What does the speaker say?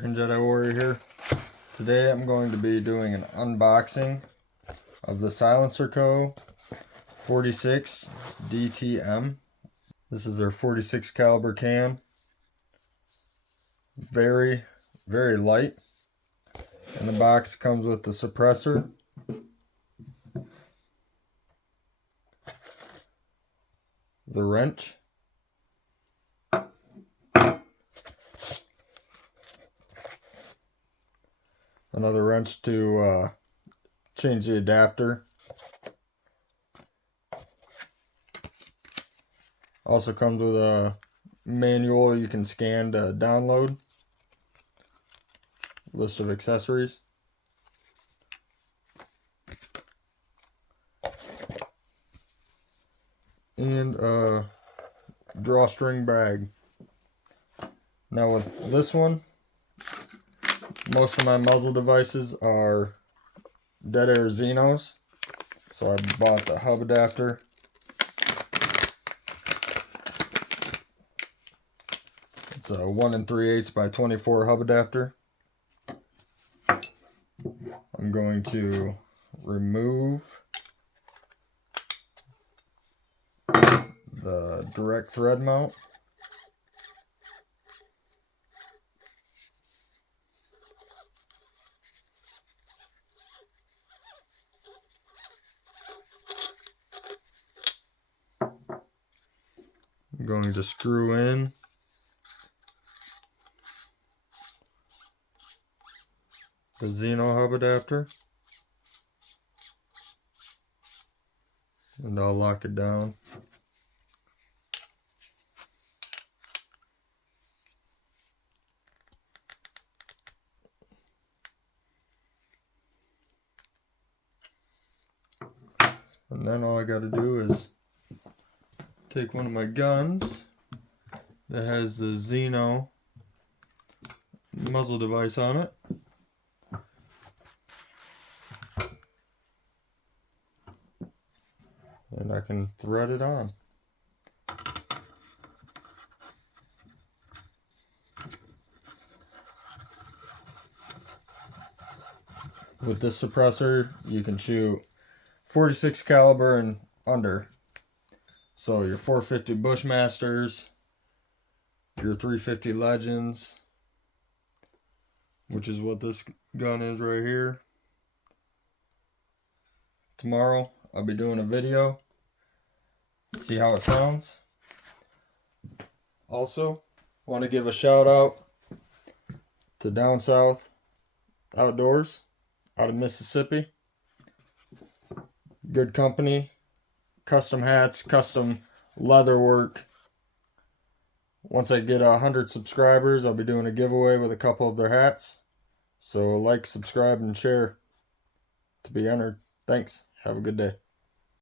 American Jedi Warrior here. Today I'm going to be doing an unboxing of the Silencerco 46 DTM. This is their 46 caliber can. Very light. And the box comes with the suppressor, the wrench, another wrench to change the adapter. Also comes with a manual you can scan to download. List of accessories. And a drawstring bag. Now with this one, most of my muzzle devices are dead air Xenos. So I bought the hub adapter. It's a 1 3/8 by 24 hub adapter. I'm going to remove the direct thread mount. I'm going to screw in the Xeno hub adapter, and I'll lock it down. And then all I got to do is take one of my guns that has the Xeno muzzle device on it. And I can thread it on. With this suppressor, you can shoot 46 caliber and under. So your 450 Bushmasters, your 350 Legends, which is what this gun is right here. Tomorrow I'll be doing a video, see how it sounds. Also, want to give a shout out to Down South Outdoors out of Mississippi. Good company, custom hats, custom leather work. Once I get 100 subscribers, I'll be doing a giveaway with a couple of their hats. So like, subscribe, and share to be entered. Thanks. Have a good day.